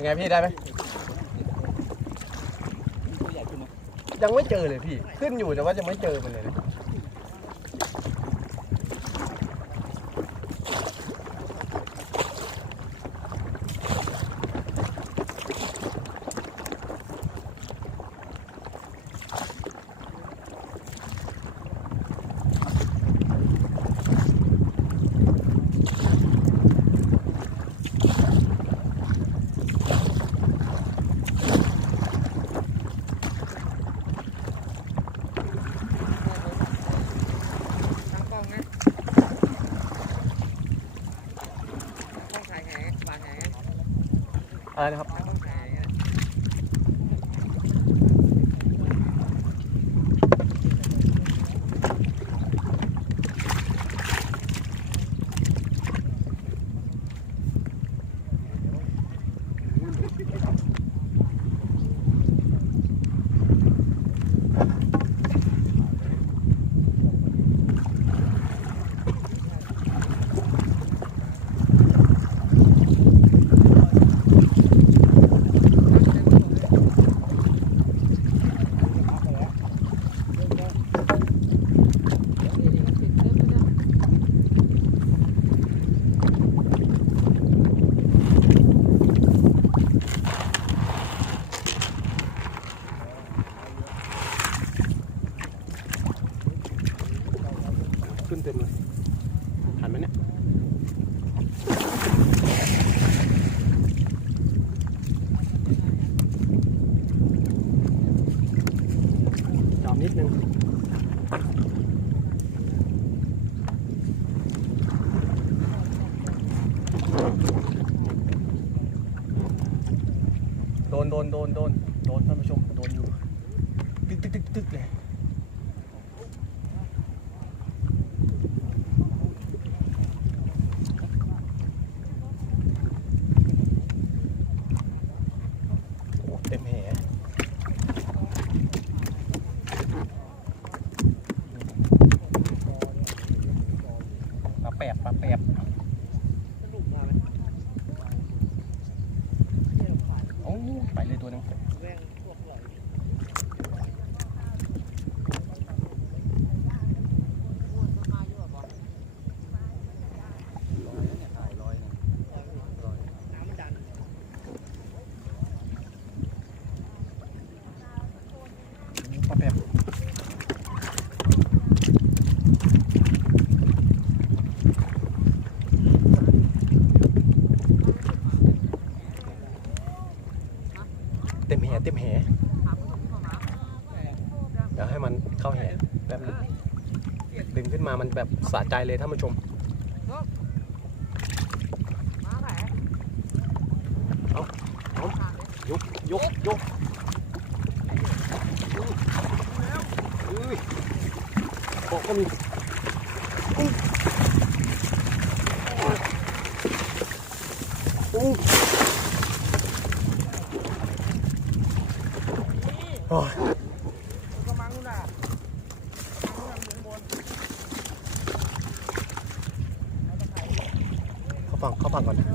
ยังไงพี่ได้ไหมยังไม่เจอเลยพี่ ขึ้นอยู่แต่ว่ายังไม่เจอมันเลยนะ ตั้งกล้องนะกล้องถ่ายแหหวานแห อะไรนะครับ ขึ้นเต็มเลยหันไหมเนี่ยจอมนิดนึงโดนโดนโดนโดนโดนท่านผู้ชมโดนอยู่ ตึกตึกตึกตึกเลย โอ้เต็มแหปลาแปบปลาแปบโอ้ไปเลยตัวหนึง แม่งพวกหลอย ลอยแล้วเนี่ยถ่ายลอยเนี่ยลอย น้ำมันดัน ปลาแปบเต็มแหเต็มแหเดี๋ยวให้มันเข้าแหแป๊บนึงดึงขึ้นมามันแบบสะใจเลยท่านผู้ชมมาแหยกยกยกบอกก็มีอุ้ยอุ้ยโอ้ย กระมังนู่นน่ะกระมังนู่นน่ะอยู่ข้างบน เข้า ฝั่งเข้าฝั่งก่อนนะ